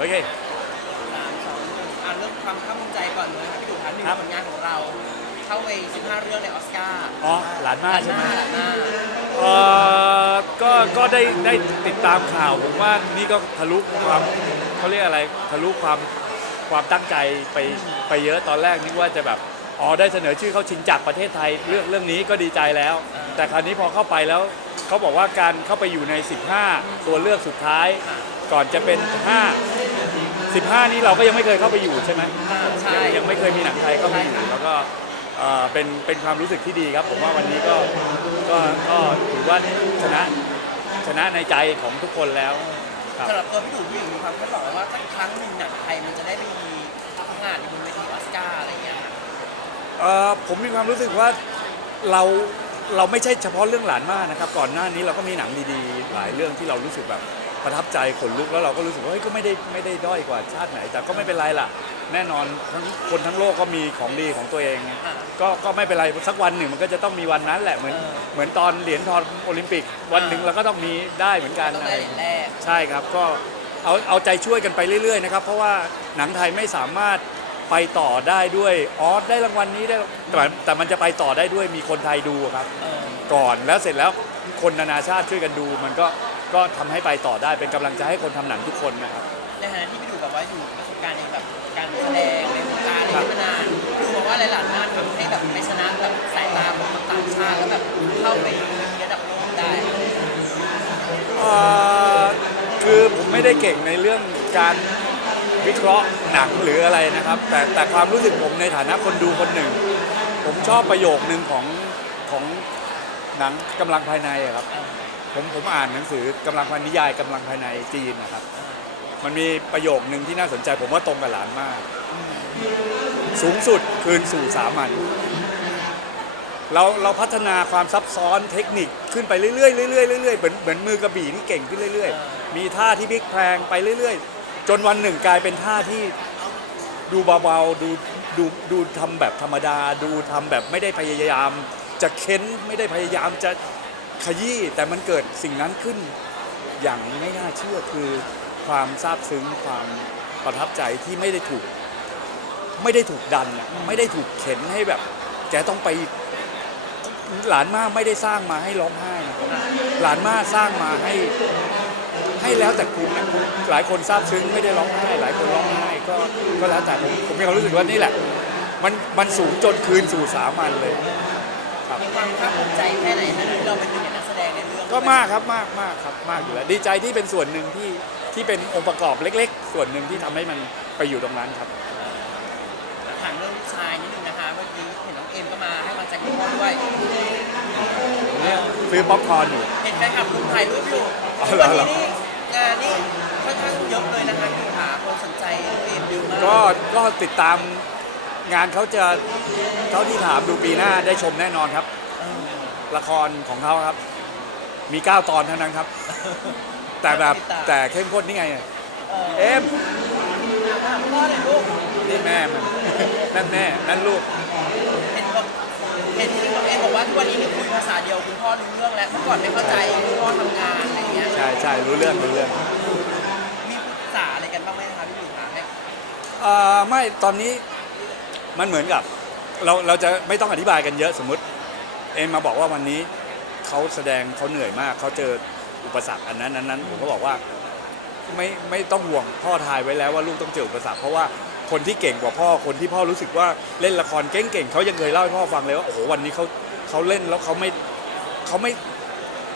โอเค สามสองหนึ่งอ่านเรื่องความภาคภูมิใจก่อนเลยครับพี่ดูครับหนึ่งครับ ผลงานของเรา เข้าไป15 เรื่องในออสการ์อ๋อหลานมาใช่ไหมหลานหน้าเอ่อก็ก็ได้ได้ติดตามข่าวผมว่านี่ก็ทะลุความเขาเรียกอะไรทะลุความความตั้งใจไปไปเยอะตอนแรกนึกว่าจะแบบอ๋อได้เสนอชื่อเข้าชิงจากประเทศไทยเรื่องเรื่องนี้ก็ดีใจแล้ว แต่คราวนี้พอเข้าไปแล้วเขาบอกว่าการเข้าไปอยู่ใน 15 ตัวเลือกสุดท้าย ก่อนจะเป็น 5 15 นี้เราก็ยังไม่เคยเข้าไปอยู่ใช่ไหมอ่าใช่ยังยังไม่เคยมีหนังไทยเข้าไปอยู่แล้วก็เอ่อเป็นเป็นความรู้สึกที่ดีครับ ผมว่าวันนี้ก็ก็ก็ถือว่าชนะชนะในใจของทุกคนแล้วครับ สำหรับตัวพี่ดูพี่อยู่มีความคาดหวังว่าสักครั้งหนึ่งหนังไทยมันจะได้ไปมีงานอยู่บนเวทีออสการ์อะไรอย่างเงี้ยค่ะเอ่อผมมีความรู้สึกว่าเราเราไม่ใช่เฉพาะเรื่องหลานมากนะครับ ก่อนหน้านี้เราก็มีหนังดีๆ หลายเรื่องที่เรารู้สึกแบบ ประทับใจขนลุกแล้วเราก็รู้สึกว่าเฮ้ยก็ไม่ได้ไม่ได้ด้อยกว่าชาติไหน แต่ก็ไม่เป็นไรล่ะ แน่นอนทั้งคนทั้งโลกก็มีของดีของตัวเองอ่าก็ก็ไม่เป็นไรสักวันหนึ่งมันก็จะต้องมีวันนั้นแหละเหมือนเออเหมือนตอนเหรียญทองโอลิมปิก วันหนึ่งเราก็ต้องมีได้เหมือนกันต้องอะไรได้เหรียญแรก ใช่ครับก็เอาเอาใจช่วยกันไปเรื่อยๆนะครับเพราะว่าหนังไทยไม่สามารถไปต่อได้ด้วยอ๋อได้รางวัลนี้ได้แต่แต่มันจะไปต่อได้ด้วยมีคนไทยดูครับเออก่อนแล้วเสร็จแล้วคนนานาชาติช่วยกันดูมันก็ ก็ทำให้ไปต่อได้เป็นกำลังใจให้คนทำหนังทุกคนนะครับ ในฐานะที่พี่ดูแบบว่าอยู่ประสบการณ์ในแบบการแสดงในวงการอะไรมานานดูบอกว่าหลายๆงาทำให้แบบไปชนะแบบสายตาของต่างชาติแล้วแบบเข้าไประดับโลกได้เอ่อคือผมไม่ได้เก่งในเรื่องการวิเคราะห์หนังหรืออะไรนะครับ แต่แต่ความรู้สึกผมในฐานะคนดูคนหนึ่ง ผมชอบประโยคนึงของของหนังกำลังภายในอะครับ ผมผมอ่านหนังสือกำลังภายนิยายกำลังภายในจีนนะครับ มันมีประโยคนึงที่น่าสนใจผมว่าตรงกับหลานมาก สูงสุดคืนสู่สามัญเราเราพัฒนาความซับซ้อนเทคนิคขึ้นไปเรื่อยๆเรื่อยๆเรื่อยๆเหมือนเหมือนมือกระบี่ที่เก่งขึ้นเรื่อยๆ มีท่าที่พลิกแพลงไปเรื่อยๆ จนวันหนึ่งกลายเป็นท่าที่ดูเบาๆดูดูดูทำแบบธรรมดา ดูทำแบบไม่ได้พยายาม จะเค้นไม่ได้พยายามจะ ขยี้แต่มันเกิดสิ่งนั้นขึ้น อย่างไม่น่าเชื่อคือความซาบซึ้งความประทับใจที่ไม่ได้ถูก ไม่ได้ถูกดันอะไม่ได้ถูกเข็นให้แบบแกต้องไปหลานมากไม่ได้สร้างมาให้ร้องไห้นะครับหลานมากสร้างมาให้ให้แล้วแต่คุณนะหลายคนซาบซึ้งไม่ได้ร้องไห้หลายคนร้องไห้ก็ก็แล้วแต่ผมผมมีความรู้สึกว่านี่แหละ มันมันสูงจนคืนสู่สามัญเลย มีความภาคภูมิใจแค่ไหนถ้าเราเป็นหนึ่งในนักแสดงในเรื่องก็มากครับมากมากครับมากอยู่แล้วดีใจที่เป็นส่วนหนึ่งที่ที่เป็นองค์ประกอบเล็ก ๆ ส่วนหนึ่งที่ทำให้มันไปอยู่ตรงนั้นครับ ถามเรื่องลูกชายนิดนึงนะคะเมื่อกี้เห็นน้องเอ็มก็มาให้กำลังใจคุณพ่อด้วยซื้อป๊อปคอร์นอยู่ เห็นแฟนคลับคุณถ่ายรูปอยู่อ๋อเหรวัอนี้เหรอนี่งานนี่ค่อนข้างเยอะเลยนะคะคุณขาคนสนใจน้องเอ็มเยอะมากก็ก็ติดตาม งานเขาจะเท่าที่ถามดูปีหน้าได้ชมแน่นอนครับเออละครของเขาครับ มี 9 ตอนเท่านั้นครับ แต่แบบแต่เข้มข้นนี่ไงเออเอ็มถามพ่อหน่อยลูกนี่แม่มันนั่นแม่นั่นลูกเห็นบอกเห็นที่บอกเอ็มบอกว่าทุกวันนี้นี่คุยภาษาเดียวคุณพ่อรู้เรื่องแล้วเมื่อก่อนไม่เข้าใจคุณพ่อทำงานอะไรอย่างเงี้ยใช่ใช่รู้เรื่องรู้เรื่องมีปรึกษาอะไรกันบ้างไหมคะพี่หนุ่มคะให้เอ่อไม่ตอนนี้ มันเหมือนกับ เราเราจะไม่ต้องอธิบายกันเยอะสมมติเอ็มมาบอกว่าวันนี้เขาแสดงเขาเหนื่อยมากเขาเจออุปสรรคอันนั้นอันนั้นผมก็บอกว่าไม่ไม่ต้องห่วงพ่อทายไว้แล้วว่าลูกต้องเจออุปสรรคเพราะว่าคนที่เก่งกว่าพ่อคนที่พ่อรู้สึกว่าเล่นละครเก่งๆเขายังเคยเล่าให้พ่อฟังเลยว่าโอ้โหวันนี้เขาเขาเล่นแล้วเขาไม่เขาไม่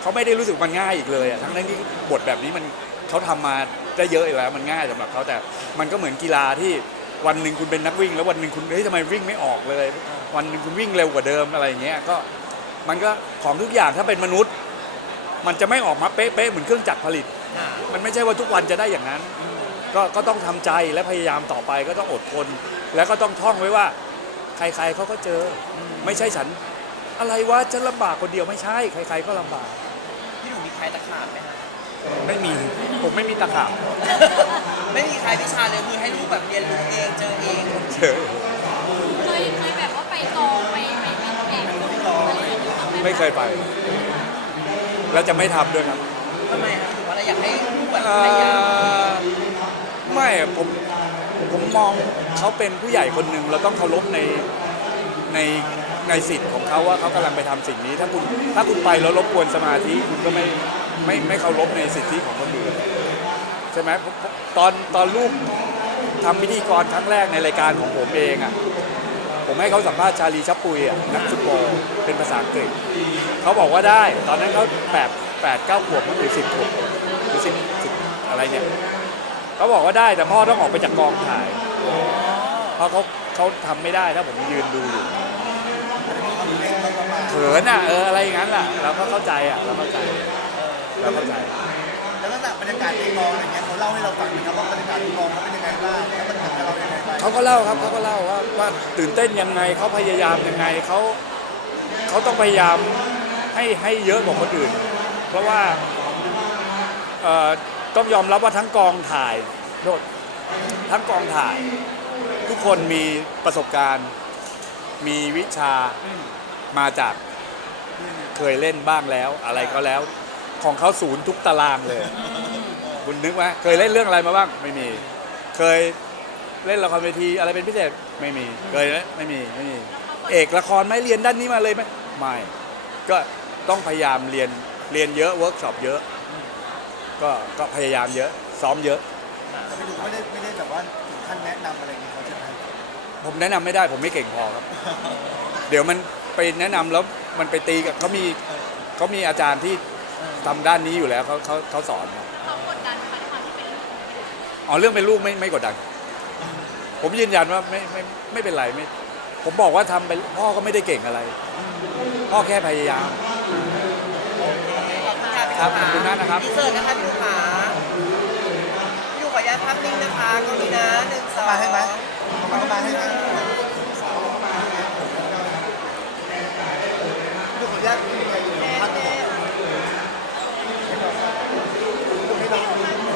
เขาไม่ได้รู้สึกมันง่ายอีกเลยอะทั้งนั้นที่บทแบบนี้มันเขาทำมาได้เยอะอยู่แล้วมันง่ายสำหรับเขาแต่มันก็เหมือนกีฬาที่ วันหนึ่งคุณเป็นนักวิ่ง แล้ววันหนึ่งคุณเฮ้ยทำไมวิ่งไม่ออกเลย วันหนึ่งคุณวิ่งเร็วกว่าเดิมอะไรอย่างเงี้ยก็มันก็ของทุกอย่างถ้าเป็นมนุษย์ มันจะไม่ออกมาเป๊ะๆเหมือนเครื่องจักรผลิต มันไม่ใช่ว่าทุกวันจะได้อย่างนั้น ก็ก็ต้องทำใจและพยายามต่อไปก็ต้องอดทน แล้วก็ต้องท่องไว้ว่า ใครๆเขาก็เจอ ไม่ใช่ฉัน อะไรวะฉันลำบากคนเดียวไม่ใช่ ใคร ๆก็ลำบากพี่หนุ่มมีใครตะขาบไหมคะ ไม่มีผมไม่มีตะขาบไม่มีใครวิชาเลยคือให้ลูกแบบเรียนรู้เองเจอเองเจอเคยเคยแบบว่าไปกองไปไปไปแข่งอะไรอย่างเงี้ยบ้างหไม่เคยไป แล้วจะไม่ทำด้วยครับทำไมครับถือว่าเราอยากให้ลูกแบบเอ่พยายามอไม่เนี่ยผมผมมองเขาเป็นผู้ใหญ่คนหนึ่งเราต้องเคารพในในในสิทธิ์ของเขาว่าเขากำลังไปทำสิ่งนี้ ถ้าคุณถ้าคุณไปแล้วรบกวนสมาธิคุณก็ไม่ ไม่ไม่เคารพในสิทธิของคนอื่นใช่ไหมตอนตอนลูกทำพิธีกรครั้งแรกในรายการของผมเองอะผมให้เขาสัมภาษณ์ชาลีชับปุยอะนักฟุตบอลเป็นภาษาอังกฤษเขาบอกว่าได้ ตอนนั้นเขาแปดแปดเก้าขวบหรือสิบขวบหรือสิบสิบอะไรเนี่ยเขาบอกว่าได้แต่พ่อต้องออกไปจากกองถ่ายเพราะเขาเขาทำไม่ได้ถ้าผมยืนดูอยู่เขินอะเอออะไรอย่างนั้นล่ะ เราก็เข้าใจอะเราเข้าใจ เราเข้าใจแล้วลักษณะบรรยากาศในกองอะไรเงี้ยเขาเล่าให้เราฟังไหมครับว่าบรรยากาศในกองเขาเป็นยังไงบ้างแล้วมันเหมือนกับเรายังไงบ้างเขาก็เล่าครับเขาก็เล่าว่าว่าตื่นเต้นยังไงเขาพยายามยังไงเขาเขาต้องพยายามให้ให้เยอะกว่าคนอื่น เพราะว่าเอ่อต้องยอมรับว่าทั้งกองถ่ายโทษทั้งกองถ่าย ทุกคนมีประสบการณ์ มีวิชามาจากเคยเล่นบ้างแล้วอะไรก็แล้ว ของเขาศูนย์ทุกตารางเลย คุณนึกไหมเคยเล่นเรื่องอะไรมาบ้าง ไม่มี เคยเล่นละครเวทีอะไรเป็นพิเศษไม่มี เคยไหมไม่มีไม่มี เอกละครไหม่เรียนด้านนี้มาเลยไหมไม่ ก็ต้องพยายามเรียนเรียนเยอะเวิร์กช็อปเยอะ ก็ก็พยายามเยอะ ซ้อมเยอะ แต่ไม่ดูไม่ได้ไม่ได้แบบว่าถึงขั้นแนะนำอะไรอย่างเงี้ยเขาใช่ไหมผมแนะนำไม่ได้ผมไม่เก่งพอครับ เดี๋ยวมันไปแนะนำแล้วมันไปตีกับเขามีเขามีอาจารย์ที่ ทำด้านนี้อยู่แล้วเขาเขาเขาสอนครับเขากดดันค่ะในความที่เป็นลูกอ๋อเรื่องเป็นลูกไม่ไม่กดดัน ผมยืนยันว่าไม่ไม่ไม่เป็นไรไม่ ผมบอกว่าทำไปพ่อก็ไม่ได้เก่งอะไร พ่อแค่พยายามขอบคุณค่ะพี่ครับขอบคุณมากนะครับ ดีเซอร์นะคะพี่ลูกค้าพี่ลูกขออนุญาตภาพนิ่งนะคะกล้องนี้นะหนึ่งสอง มาให้ไหมมาเข้ามาให้ไหมดูขออนุญาตมีใครอยู่พักหนึ่งให้น้องดูให้น้องดูนะ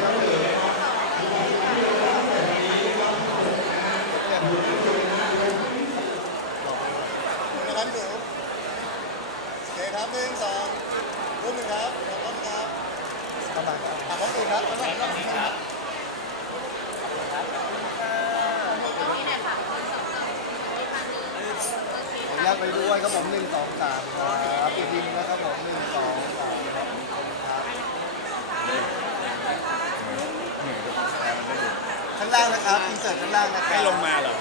ครับหนูโอเคครับหนึ่งสองรูปหนึ่ง ครับขอบคุณครับเข้ามาครับอะขอบคุณครับขอบคุณครับตรงนี้เนี่ยค่ะคนสองสามที่ทางนี้โอเคขออนุญาตไปด้วยครับผมหนึ่งสองสามครับอีกทีนึงนะครับผมหนึ่งสองสามครับขอบคุณครับข้างล่างนะครับอินเสิร์ตข้างล่างนะครับ ให้ลงมาเหรอ